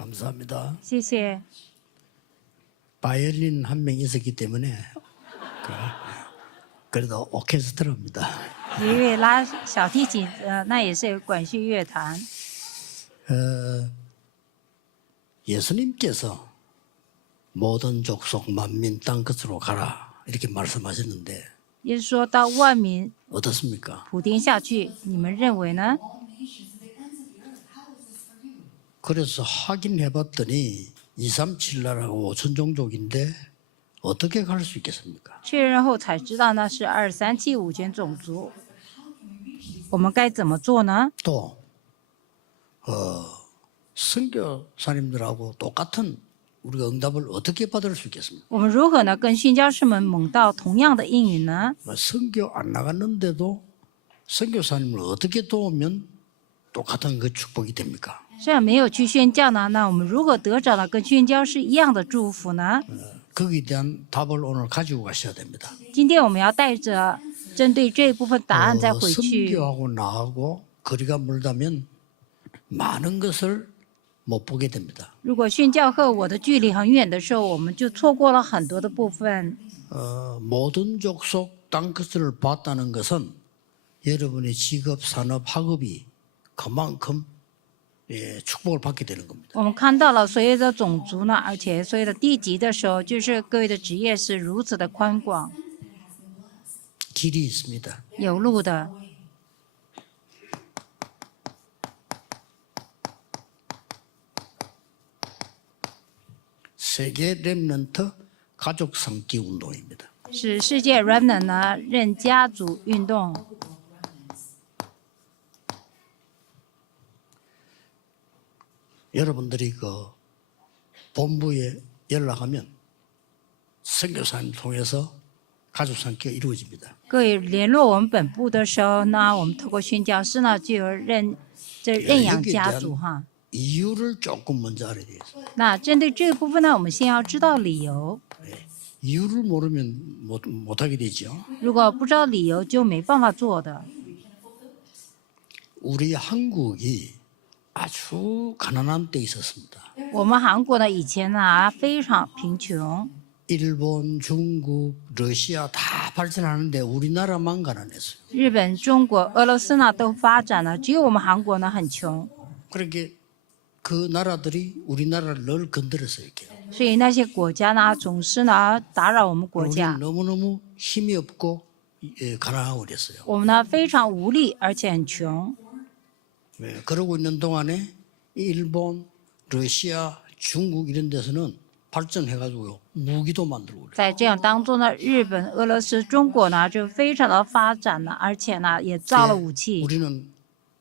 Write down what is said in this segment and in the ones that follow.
감사합니다. 谢谢。 바이올린 한 명 있었기 때문에 그래도 오케스트라입니다. 一位拉小提琴，那也是管弦乐团。 예수님께서 모든 족속 만민 땅 끝으로 가라 이렇게 말씀하셨는데 也是说到万民 어떻습니까? 普天下去，你们认为呢？ 그래서 확인해봤더니 237 나라고 5천 종족인데 어떻게 갈 수 있겠습니까? 确认后才知道那是237 5,000种族。我们该怎么做呢？ 또 선교사님들하고 똑같은 우리가 응답을 어떻게 받을 수 있겠습니까? 我们如何呢跟宣教士们蒙到同样的应允呢？ 선교 안 나갔는데도 선교사님을 어떻게 도우면 똑같은 그 축복이 됩니까? 这样没有去宣教呢，那我们如何得着了跟宣教士一样的祝福呢？ 거기에 대한 답을 오늘 가지고 가셔야 됩니다. 今天我们要带着针对这一部分答案再回去。 선교하고 나하고 거리가 멀다면 많은 것을 못 보게 됩니다. 如果宣教和我的距离很远的时候，我们就错过了很多的部分。 모든 족속 땅끝을 봤다는 것은 여러분의 직업, 산업, 학업이 그만큼 축복을 받게 되는 겁니다. 我们看到了所有的种族呢，而且所有的地级的时候，就是各位的职业是如此的宽广， 길이 있습니다. 有路的。 세계 렘넌트 가족 삼기 운동입니다. 是世界 Remnant 呢认家族运动。 여러분들이 그 본부에 연락하면 선교사님 통해서 가족 삼기가 이루어집니다. 各位联络我们本部的时候呢，我们透过宣教师呢就有认养家族哈。 이유를 조금 먼저 알아야 돼요. 那针对这个部分呢，我们先要知道理由。 이유를 모르면 못하게 되죠. 如果不知道理由，就没办法做的。 우리 한국이 아주 가난한 때 있었습니다. 我们韩国呢以前呢非常贫穷， 일본, 중국, 러시아 다 발전하는데 우리나라만 가난했어요. 日本、中国、俄罗斯呢都发展了，只有我们韩国呢很穷。 그렇게 그 나라들이 우리나라를 늘 건드렸어요. 이렇게. 所以那些国家呢总是呢打扰我们国 우리는 家， 너무너무 힘이 없고 가난하고 그랬어요. 我们呢非常无力，而且很穷。 그러고 있는 동안에 일본, 러시아, 중국 이런 데서는 발전해가지고 무기도 만들고 그래요. 在这样当中呢，日本、俄罗斯、中国呢就非常的发展了，而且呢也造了武器。 우리는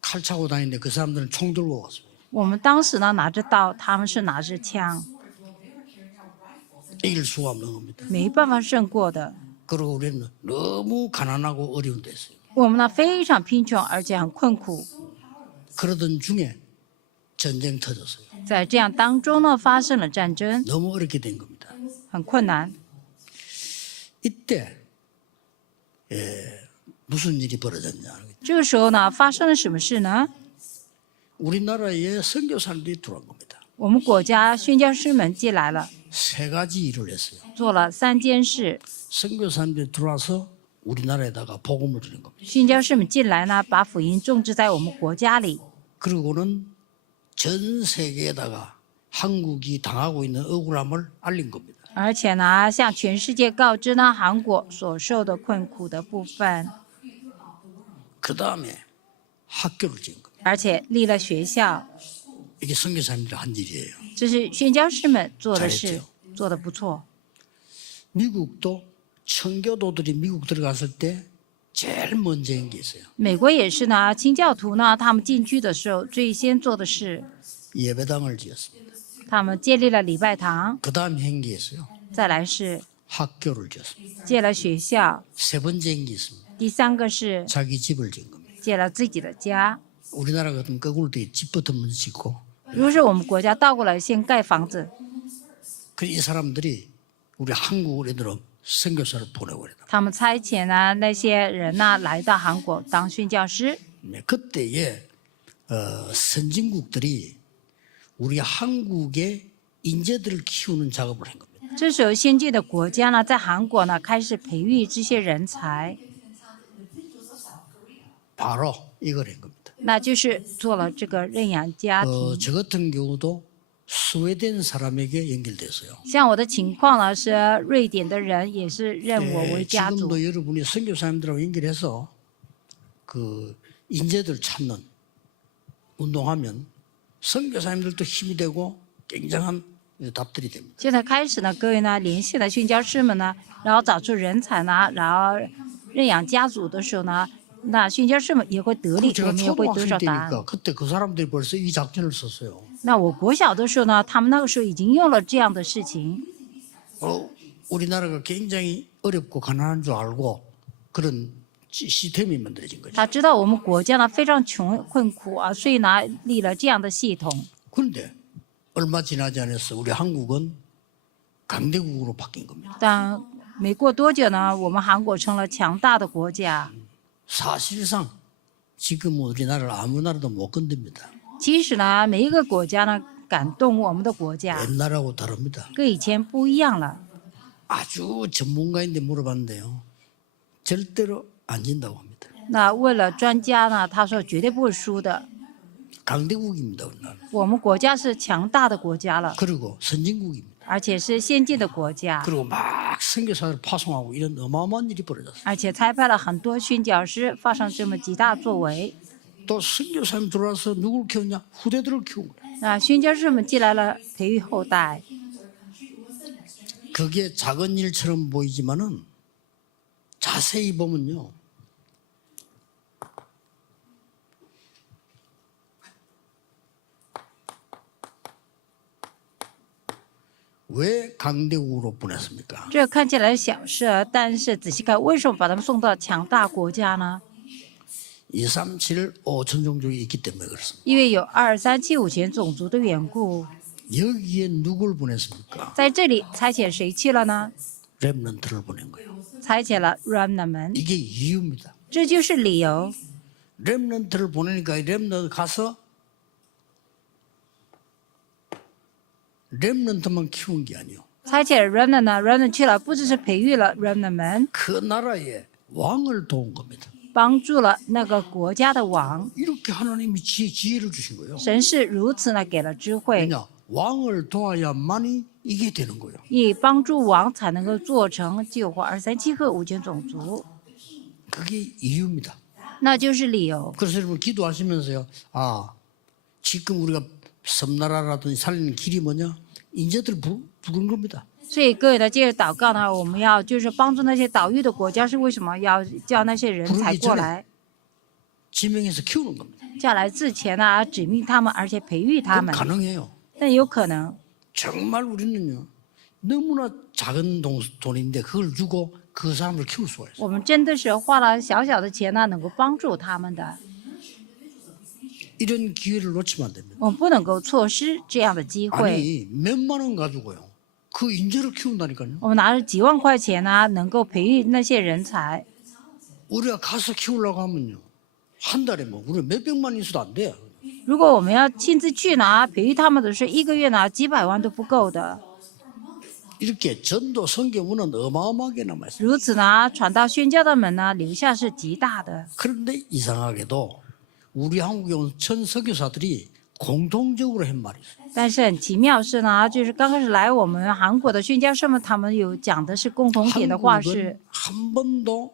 칼 차고 다니는데 그 사람들은 총 들고 왔어요. 我们当时呢拿着刀，他们是拿着枪， 이길 수가 없는 겁니다. 没办法胜过的。 그리고 우리는 너무 가난하고 어려운 데 있어요. 我们呢非常贫穷，而且很困苦。 그러던 중에 전쟁 터졌어요. 在这样当中呢，发生了战争， 너무 어렵게 된 겁니다. 很困难。 이때 무슨 일이 벌어졌냐? 这个时候呢，发生了什么事呢？ 우리나라에 선교사님들이 들어온 겁니다. 我们国家宣教师们进来了， 세 가지 일을 했어요. 做了3件事。 선교사님들이 들어와서 우리나라에다가 복음을 주는 겁니다. 宣教师们进来呢，把福音种植在我们国家里， 그리고는 전 세계에다가 한국이 당하고 있는 억울함을 알린 겁니다. 而且呢，向全世界告知呢韩国所受的困苦的部分， 그 다음에 학교를 지은 겁니다. 而且立了学校。 이게 선교사님들 한 일이에요. 这是宣教师们做的事 잘했죠 ，做的不错。 미국도 청교도들이 미국 들어갔을 때 제일 먼저 한 게 있어요. 美国也是呢，清教徒呢，他们进去的时候最先做的是， 예배당을 지었습니다. 他们建立了礼拜堂， 그 다음 한 게 있어요. 再来是 학교를 지었습니다. 建了学校， 세 번째 한 게 있습니다. 第3个是 자기 집을 지은 겁니다. 建了自己的家。 우리나라 같은 거꾸로 돼 집부터 먼저 짓고 如果是我们国家倒过来先盖房子， 그 이 사람들이 우리 한국 애들은 선교사를 보내고 그래요. 他们差遣呢那些人呢来到韩国当宣教师。 그때에 선진국들이 우리 한국의 인재들을 키우는 작업을 한 겁니다. 这时候，先进的国家呢，在韩国呢开始培育这些人才， 바로 이걸 한 겁니다. 那就是做了这个认养家庭。 저 같은 경우도 스웨덴 사람에게 연결돼서요. 像我的情况呢，是瑞典的人也是认我为家族。 지금도 여러분이 선교사님들하고 연결해서 그 인재들 찾는 운동하면 선교사님들도 힘이 되고 굉장한 답들이 됩니다. 现在开始呢，各位呢联系了宣教士们呢，然后找出人才呢，然后认养家族的时候呢，那宣教士们也会得力， 제가 我们也会得 초등학생 着答案。 때니까 그때 그 사람들이 벌써 이 작전을 썼어요. 那我国小的时候呢，他们那个时候已经用了这样的事情。 우리나라가 굉장히 어렵고 가난한 줄 알고 그런 시스템이 만들어진 거죠. 他知道我们国家呢非常穷困苦啊，所以呢立了这样的系统。 그런데 얼마 지나지 않아서 우리 한국은 강대국으로 바뀐 겁니다. 但没过多久呢，我们韩国成了强大的国家。 사실상 지금 우리나라를 아무 나라도 못 건듭니다. 其实呢，每一个国家呢敢动我们的国家， 옛날하고 다릅니다. 跟以前不一样了。 아주 전문가인데 물어봤는데요. 절대로 안 진다고 합니다. 那问了专家呢，他说绝对不会输的。 강대국입니다. 우리나라. 我们国家是强大的国家了， 그리고 선진국입니다. 而且是先进的国家， 그리고 막 선교사를 파송하고 이런 어마어마한 일이 벌어졌어요. 而且差派了很多宣教师，发生这么极大作为。 또 선교사님 들어와서 누구를 키웠냐? 후대들을 키운 거예요. 那宣教士们进来了，培育后代。 그게 작은 일처럼 보이지만은 자세히 보면요. 왜 강대국으로 보냈습니까? 这看起来小事，但是仔细看，为什么把他们送到强大国家呢？ 2, 3, 7, 5 전종족이 있기 때문에 그렇습니다. 因为有2、3、7、5全种族的缘故。 여기에 누굴 보냈습니까? 在这里差遣谁去了呢？ 렘넌트를 보낸 거예요. 差遣了 remnant 们， 이게 이유입니다. 这就是理由。 렘넌트를 보내니까 이 렘넌트 가서 렘넌트만 키운 게 아니에요. 差遣 remnant 呢，remnant 去了，不只是培育了 remnant 们， 그 나라의 왕을 도운 겁니다. 帮助了那个国家的王。 이렇게 하나님이 지혜를 주신 거예요. 神是如此呢，给了智慧， 왜냐? 왕을 도와야만이 이게 되는 거예요. 以帮助王才能够做成救活2、3、7和5全种族， 그게 이유입니다. 那就是理由。 그래서 여러분 기도하시면서요. 아, 지금 우리가 섬나라라든지 살리는 길이 뭐냐? 인재들 부른 겁니다. 所以各位呢，接着祷告呢，我们要就是帮助那些岛屿的国家，是为什么要叫那些人才过来？ 지명해서 키우는 겁니다. 叫来之前呢，指命他们，而且培育他 그건 们， 가능해요. 那有可能。 정말 우리는요. 너무나 작은 돈인데 그걸 주고 그 사람을 키울 수가 있어요. 我们真的是花了小小的钱呢，能够帮助他们的。 이런 기회를 놓치면 안 됩니다. 我们不能够错失这样的机会。 아니 몇만 원 가지고요. 그 인재를 키운다니까요. 我们拿着几万块钱呢，能够培育那些人才。 우리가 가서 키우려고 하면요. 한 달에 뭐 우리 몇백만 인수도 안 돼요. 如果我们要亲自去拿培育他们的是一个月拿几百万都不够的。 이렇게 전도 선교문은 어마어마하게 남아있어요. 如此呢，传道宣教的门呢，留下是极大的。 그런데 이상하게도 우리 한국에 온 전 선교사들이 공통적으로 한 말이 있어요. 但是很奇妙是呢，就是刚开始来我们韩国的宣教士们，他们有讲的是共同点的话是， 한국은 한 번도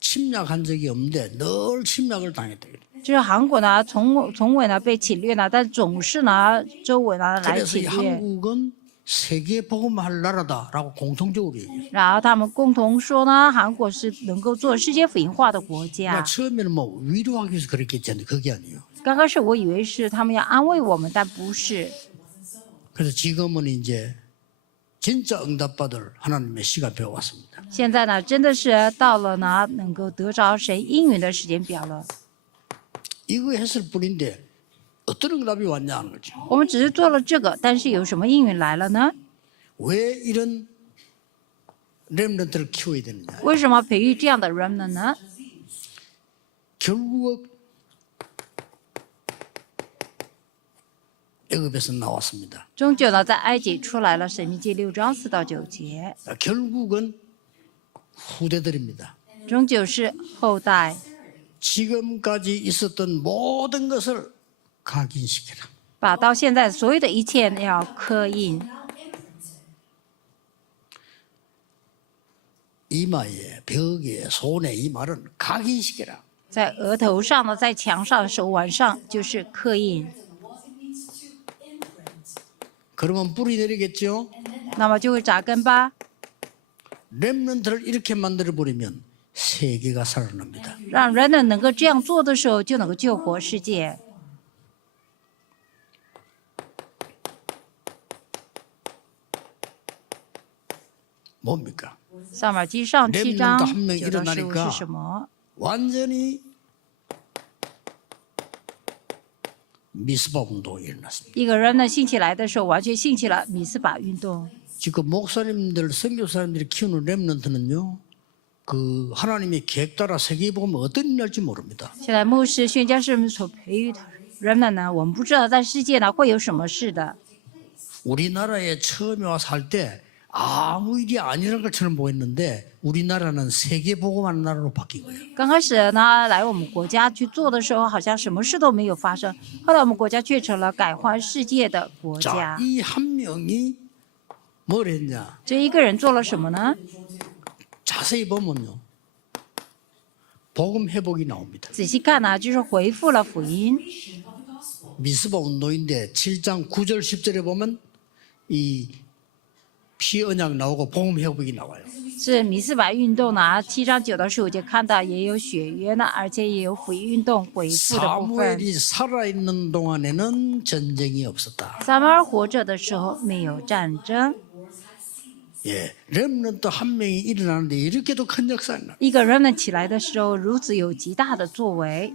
침략한 적이 없는데 늘 침략을 당했다. 就是韩国呢从未呢被侵略呢，但总是呢周围呢来 그래서 侵 이 略， 한국은 세계 복음할 나라다라고 공통적으로 얘기해요. 然后他们共同说呢，韩国是能够做世界福音化的国 나 家。 처음에는 뭐 위로하기 위해서 그랬겠지 않는데 그게 아니에요. 刚开始我以为是他们要安慰我们，但不是。 그래서 지금은 이제 진짜 응답받을 하나님의 시가 되어왔습니다. 现在呢，真的是到了呢能够得着神应允的时间表了。 이거 했을 뿐인데 어떤 응답이 왔냐 하는 거죠. 我们只是做了这个，但是有什么应允来了呢？ 왜 이런 렘넌트를 키워야 되느냐. 为什么培育这样的 remnant 呢？ 결국 애굽에서 나왔습니다. 终究呢，在埃及出来了，《申命记》6章4到9节， 결국은 후대들입니다. 终究是后代， 지금까지 있었던 모든 것을 각인시켜라. 把到现在所有的一切要刻印， 이마에, 벽에, 손에 이 말은 각인시켜라. 在额头上呢，在墙上、手腕上就是刻印。 그러면 뿌리 내리겠죠? 那么就会扎根吧。 렘넌트를 이렇게 만들어 버리면 세계가 살아납니다. 让人呢能够这样做的时候，就能够救活世界。 뭡니까? 撒母耳记上7章 렘넌트 한 명 9到15 일어나니까 是什么？ 완전히 미스바 운동이 일어났습니다. 一个人呢兴起来的时候，完全兴起了米斯巴运动。 지금 목사님들, 선교사님들이 키우는 렘넌트는요, 그 하나님의 계획 따라 세계에 보면 어떤 일이 날지 모릅니다. 现在牧师、宣教士们所培育的人们呢，我们不知道在世界呢会有什么事的。 우리나라에 처음에 와서 할 때 아무 일이 아니라는 것처럼 보였는데 우리나라는 세계 복음하는 나라로 바뀐 거예요. 刚开始呢来我们国家去做的时候，好像什么事都没有发生。后来我们国家却成了改换世界的国 자, 家。 이 한 명이 뭘 했냐? 这一个人做了什么呢？ 자세히 보면요, 복음 회복이 나옵니다. 仔细看呢，就是回复了福音。 미스바 운동인데 7장 9절 10절에 보면 이 피 언약 나오고 복음 회복이 나와요. 是米斯巴运动呢，7章9到15节看到也有血约呢，而且也有福音运动回复的部分。 사무엘이 살아있는 동안에는 전쟁이 없었다. 撒母耳活着的时候没有战争， 예, 렘넌트 한 명이 일어나는데 이렇게도 큰 역사가 나. 一个人们起来的时候如此有极大的作为。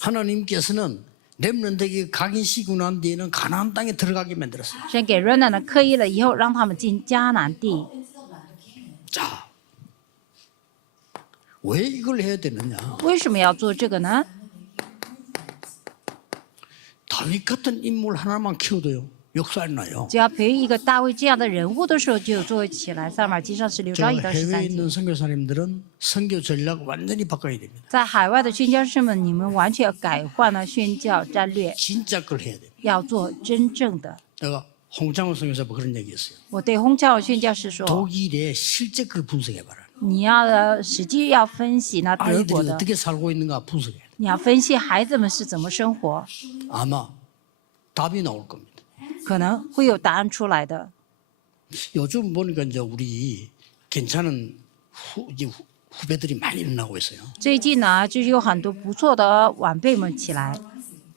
하나님께서는 렘넌트에게 각인시키고 난 뒤에는 가나안 땅에 들어가게 만들었어요. 神给人呢刻意了以后，让他们进迦南地。 자, 왜 이걸 해야 되느냐? 为什么要做这个呢？ 다윗 같은 인물 하나만 키워도요, 역사 안 나요. 只要培育一个大卫这样的人物的时候，就有作为起来。撒母耳记上16 저 章1到 해외에 13 있는 节。 선교사님들은 선교 전략 완전히 바꿔야 됩니다. 在海外的宣教士们，你们完全要改换了宣教战略， 진짜 걸 해야 돼요. 要做真正的。 내가 홍창호 선교사가 그런 얘기했어요. 我对홍창호宣教士说， 독일의 실제 걸 분석해봐라. 你要实际要分析那德 아이들이 国的， 어떻게 살고 있는가 분석해야 돼. 你要分析孩子们是怎么生活， 아마 답이 나올 겁니다. 可能会有答案出来的。 요즘 보니까 이제 우리 괜찮은 후배들이 많이 일어나고 있어요. 最近呢，就是有很多不错的晚辈们起来，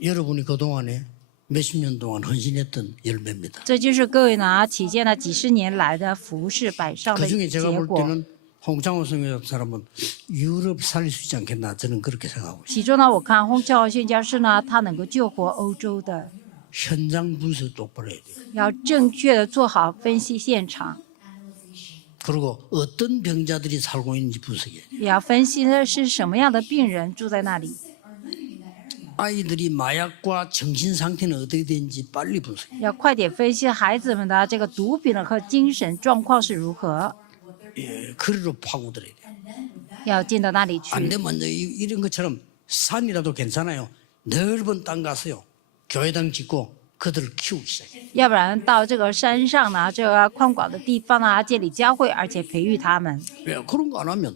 여러분이 그동안에 몇십 년 동안 헌신했던 열매입니다. 这就是各位呢体现了几十年来的服侍摆上的 그중에 结 제가 볼 果。 때는 홍창호 선교사 사람은 유럽 살릴 수 있지 않겠나 저는 그렇게 생각하고 있어요. 其中呢，我看홍창호宣教士呢，他能够救活欧洲的， 현장 분석 똑바로 해야 돼요. 要正确的做好分析现场， 그리고 어떤 병자들이 살고 있는지 분석해야 돼요. 也要分析的是什么样的病人住在那里， 아이들이 마약과 정신 상태는 어떻게 되는지 빨리 분석해요. 要快点分析孩子们的这个毒品和精神状况是如何， 예, 그리로 파고들어야 돼요. 要进到那里 안 去。 되면 이제 이런 것처럼 산이라도 괜찮아요. 넓은 땅 가서요. 교회당 짓고 그들을 키우기 시작해요. 要不然到这个山上呢，这个宽广的地方呢，建立教会，而且培育他们。 왜 그런 거 안 하면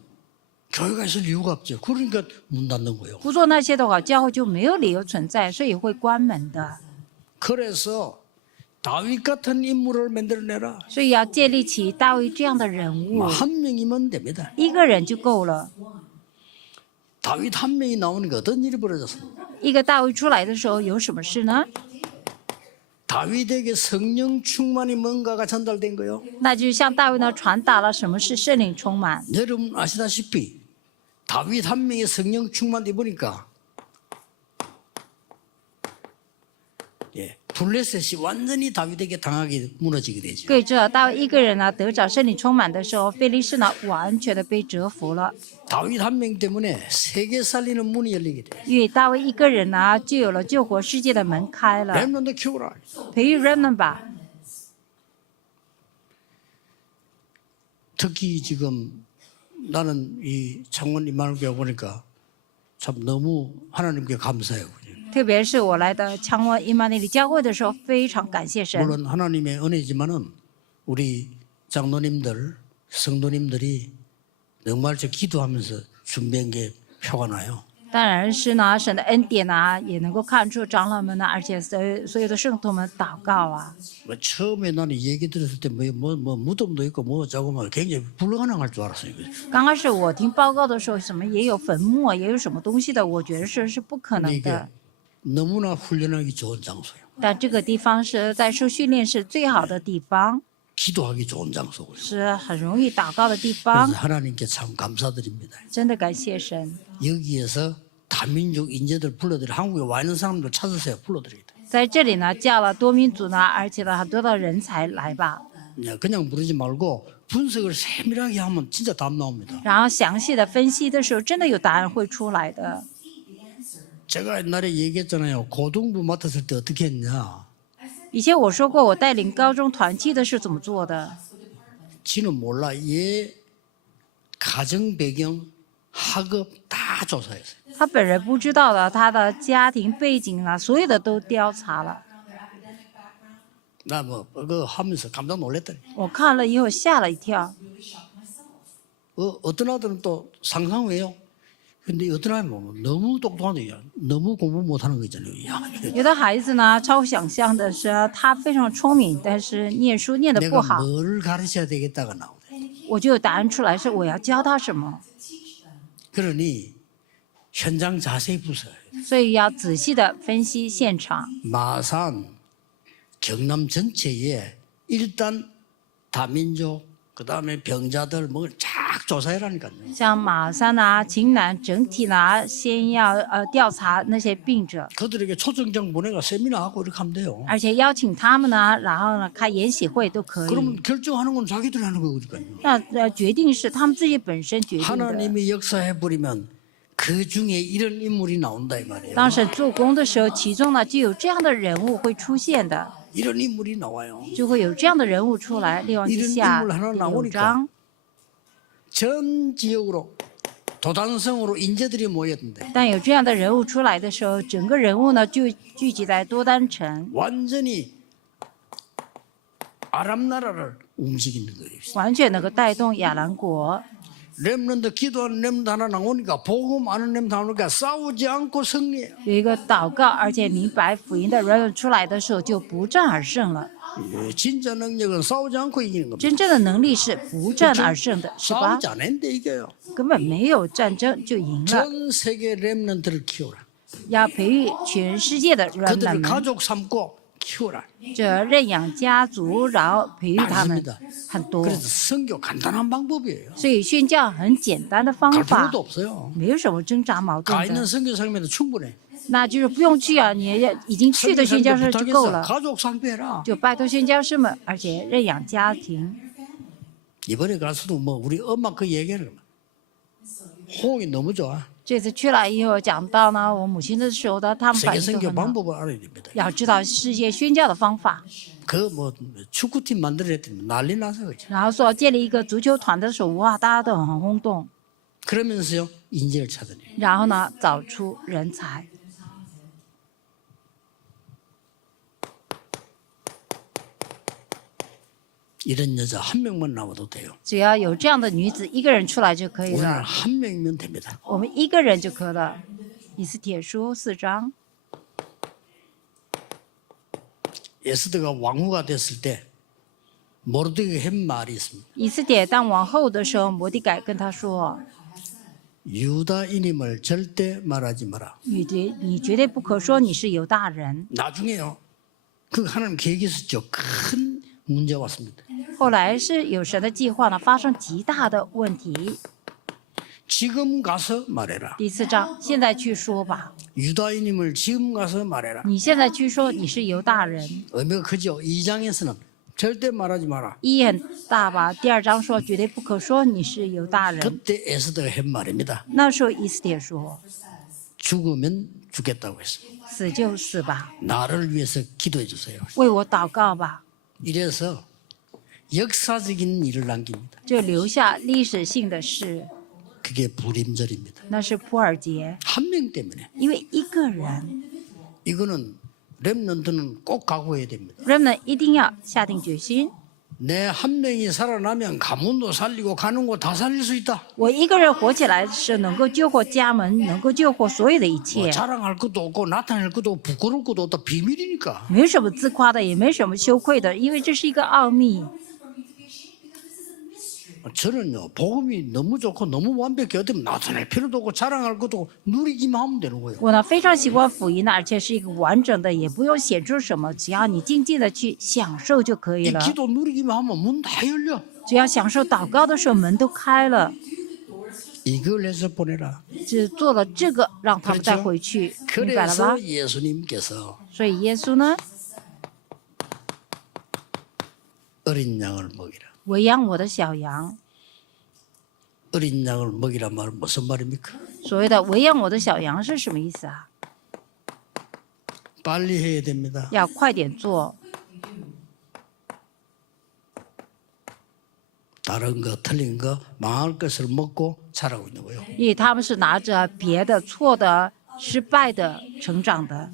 교회가 있을 이유가 없죠. 그러니까 문 닫는 거예요. 不做那些的话，教会就没有理由存在，所以会关门的。 그래서 다윗 같은 인물을 만들어내라. 所以要建立起大卫这样的人物， 한 명이면 됩니다. 一个人就够了。 다윗 한 명이 나오니까 어떤 일이 벌어졌습니까? 一个大卫出来的时候有什么事呢？ 다윗에게 성령 충만이 뭔가가 전달된 거요. 那就是向大卫呢传达了什么是圣灵充满。 여러분 아시다시피 다윗 한 명의 성령 충만 입으니까 예, 블레셋이 완전히 다윗에게 당하게 무너지게 되죠. 各位知道，大卫一个人呢得着圣灵充满的时候，非利士呢完全的被折服了。 다윗 한 명 때문에 세계 살리는 문이 열리게 돼요. 因为大卫一个人呢，就有了救活世界的门开了。 렘넌트 키우라. 培育人们吧， 특히 지금 나는 이 창원 이만하게 보니까 참 너무 하나님께 감사해요. 特别是我来的창원伊玛内里教会的时候，非常感谢神。 물론 하나님의 은혜지만은 우리 장로님들, 성도님들이 정말 저 기도하면서 준비한 게 표가 나요. 当然是呢，神的恩典呢，也能够看出长老们呢，而且所有的圣徒们祷告啊。 뭐 처음에 나는 얘기 들었을 때 뭐 무덤도 있고 뭐 어쩌고 막 굉장히 불가능할 줄 알았어요. 刚开始我听报告的时候，什么也有坟墓啊，也有什么东西的，我觉得是不可 근데 能 이게 的。 너무나 훈련하기 좋은 장소예요. 但这个地方是在受训练是最好的地方， 기도하기 좋은 장소고요. 是很容易祷告的地 그래서 方。 하나님께 참 감사드립니다. 真的感谢神， 여기에서 다민족 인재들 불러드려 한국에 와 있는 사람들 찾으세요. 불러드리겠다. 在这里呢叫了多民族呢，而且呢很多的人才来吧。 그냥 부르지 말고 분석을 세밀하게 하면 진짜 답 나옵니다. 然后详细的分析的时候，真的有答案会出来的。 제가 옛날에 얘기했잖아요. 고등부 맡았을 때 어떻게 했냐. 以前我说过，我带领高中团契的是怎么做的。 지는 몰라. 얘 가정 배경, 학업 다 조사했어요. 他本人不知道的，他的家庭背景啊，所有的都调查了。 나 뭐 그거 하면서 깜짝 놀랐더니 我看了以后吓了一跳。 어떤 아들은 또 상상 외요. 근데 어떤 아이는 뭐 너무 똑똑한데 야, 너무 공부 못하는 거 있잖아요. 야, 有的孩子呢，超乎想象的是，他非常聪明，但是念书念得不 내가 好。 뭘 가르쳐야 되겠다가 나오대. 我就有答案出来，是我要教他什么， 그러니 현장 자세히 보세요. 所以要仔细的分析现场。 마산, 경남 전체에 일단 다민족, 그 다음에 병자들 뭐 쫙 조사해라니까요. 像马山啊、秦南整体呢，先要调查那些病者， 그들에게 초청장 보내가 세미나하고 이렇게 하면 돼요. 而且邀请他们呢，然后呢开研习会都可以。 그러면 결정하는 건 자기들이 하는 거니까요. 那决定是他们自己本身决定的。 하나님이 역사해 버리면 그 중에 이런 인물이 나온다 이 말이에요. 当神做工的时候，其中呢就有这样的人物会出现的， 이런 인물이 나와요. 就会有这样的人物出来。列王记下第6章， 전 지역으로 도단성으로 인재들이 모였는데 但有这样的人物出来的时候，整个人物呢就聚集在多丹城， 완전히 아람 나라를 움직이는 거예요. 完全能够带动亚兰国。 렘넌트 기도하는 렘넌트 하나 나오니까 복음 아는 렘넌트 나오니까 싸우지 않고 승리해요. 有一个祷告，而且明白福音的人出来的时候，就不战而胜了。 예, 진짜 능력은 싸우지 않고 이기는 겁니다. 真正的能力是不战而胜的，是吧？ 싸우지 않았는데 이겨요. 根本没有战争就赢了。 전 세계 렘넌트를 키워라. 要培育全世界的人 그들을 们， 가족 삼고 키워라. 这认养家族，然后培育他们 많습니다. 很多。 그래서 선교 간단한 방법이에요. 所以宣教很简单的方 갈 法 필요도 ， 없어요. 没有什么挣扎矛 가 盾 있는 的， 선교사님에도 충분해. 那就是不用去啊，你已经去的宣教士就够 부탁해서 了， 가족 상대해라. 就拜托宣教士们，而且认养家庭。 이번에 가서도 뭐 우리 엄마 그 얘기를 호응이 너무 좋아. 这次去了以后讲到呢，我母亲的时候呢，他们 세계 反应都 선교 很好， 방법을 알아야 됩니다. 要知道世界宣教的方法。 그 뭐 축구팀 만들었더니 난리 나서 그죠. 然后说建立一个足球团的时候，哇，大家都很轰动。 그러면서요 인재를 찾으니 然后呢，找出人才。 이런 여자 한 명만 나와도 돼요. 只要有这样的女子一个人出来就可以 오늘 了， 한 명이면 됩니다. 我们一个人就可以了。以斯帖书4章， 에스더가 왕후가 됐을 때 모르드게 한 말이 있습니다. 以斯帖当王后的时候，摩底改跟他说 유다인임을 절대 말하지 마라. ：“你绝对不可说你是犹大人。 나중에요. 그 하나님 계획이 있었죠. 큰 문제가 왔습니다. ”后来是有神的计划呢，发生极大的问题。 지금 가서 말해라. 第4章，现在去说吧， 유다인임을 지금 가서 말해라. 你现在去说你是犹大人， 의미가 크죠. 2장에서는 절대 말하지 마라. 意义很大吧？第2章说绝对不可说你是犹大人。 그때 에스더가 한 말입니다. 那时候以斯帖说， 죽으면 죽겠다고 했어요. 死就死吧， 나를 위해서 기도해 주세요. 为我祷告吧， 이래서 역사적인 일을 남깁니다. 就留下历史性的事， 그게 불임절입니다. 那是普尔节， 한 명 때문에. 因为一个人， 이거는 렘넌트는 꼭 각오해야 됩니다. 人们一定要下定决心。 내 한 명이 살아나면 가문도 살리고 가는 곳 다 살릴 수 있다. 我一个人活起来是能够救活家门，能够救活所有的一 뭐 切， 자랑할 것도 없고 나타낼 것도 없고 부끄러울 것도 없다. 비밀이니까. 没什么自夸的，也没什么羞愧的，因为这是一个奥秘。 저는요 복음이 너무 좋고 너무 완벽해 어쩌면 나타낼 필요도 없고 자랑할 것도 없고 누리기만 하면 되는 거예요. 我呢非常喜欢福音呢，而且是一个完整的，也不用显出什么，只要你静静的去享受就可以 이 了。 기도 누리기만 하면 문 다 열려. 只要享受祷告的时候，门都开了。 이걸 해서 보내라. 只做了这个，让他们再回去，明白了吧 그래서 ？ 예수님께서 所以耶稣呢， 어린 양을 먹이라. 喂养我的小羊。 어린 양을 먹이란 말은 무슨 말입니까? 所谓的喂养我的小羊是什么意思啊？ 빨리 해야 됩니다. 要快点做， 다른 거 틀린 거 망할 것을 먹고 자라고 있는 거예요. 因为他们是拿着别的错的、失败的成长的。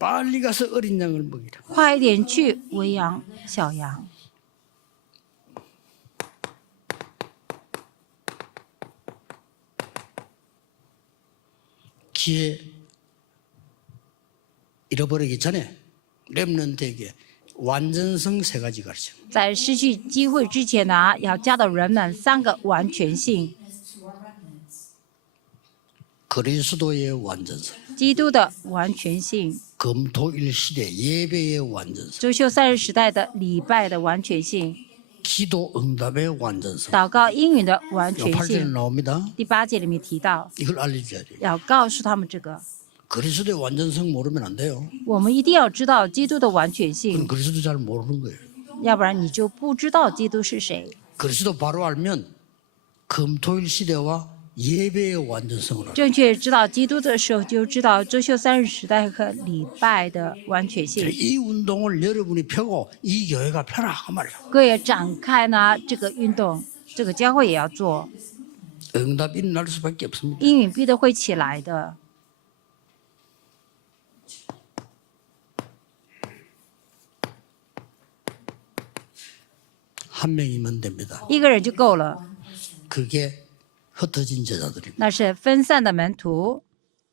빨리 가서 어린 양을 먹이라. 快一点去喂养小羊。 기회 잃어버리기 전에 렘넌트에게 완전성 세 가지 가르쳐. 在失去机会之前呢，要教导人们3个完全性： 그리스도의 완전성, 基督的完全性， 금토일 시대 예배의 완전성, 周休3日时代的礼拜的完全性， 기도 응답의 완전성. 祷告应允的完 요 全 8절에 性。 나옵니다. 第8节里面提到， 이걸 알려줘야 돼요. 要告诉他们这个， 그리스도의 완전성 모르면 안 돼요. 我们一定要知道基督的完全性 그럼 ， 그리스도 잘 모르는 거예요. 要不然你就不知道基督是谁。 그리스도 바로 알면 금토일 시대와 예배의 완전성을 알아요. 正确知道基督的时候，就知道周休3日时代和礼拜的完全性。 이 운동을 여러분이 펴고 이 교회가 펴라 그 말이에요. 各位展开呢这个运动，这个教会也要做， 응답 일어날 수밖에 없습니다. 应允必定会起来的。 한 명이면 됩니다. 一个人就够了， 그게 흩어진 제자들입니다. 那是分散的门徒。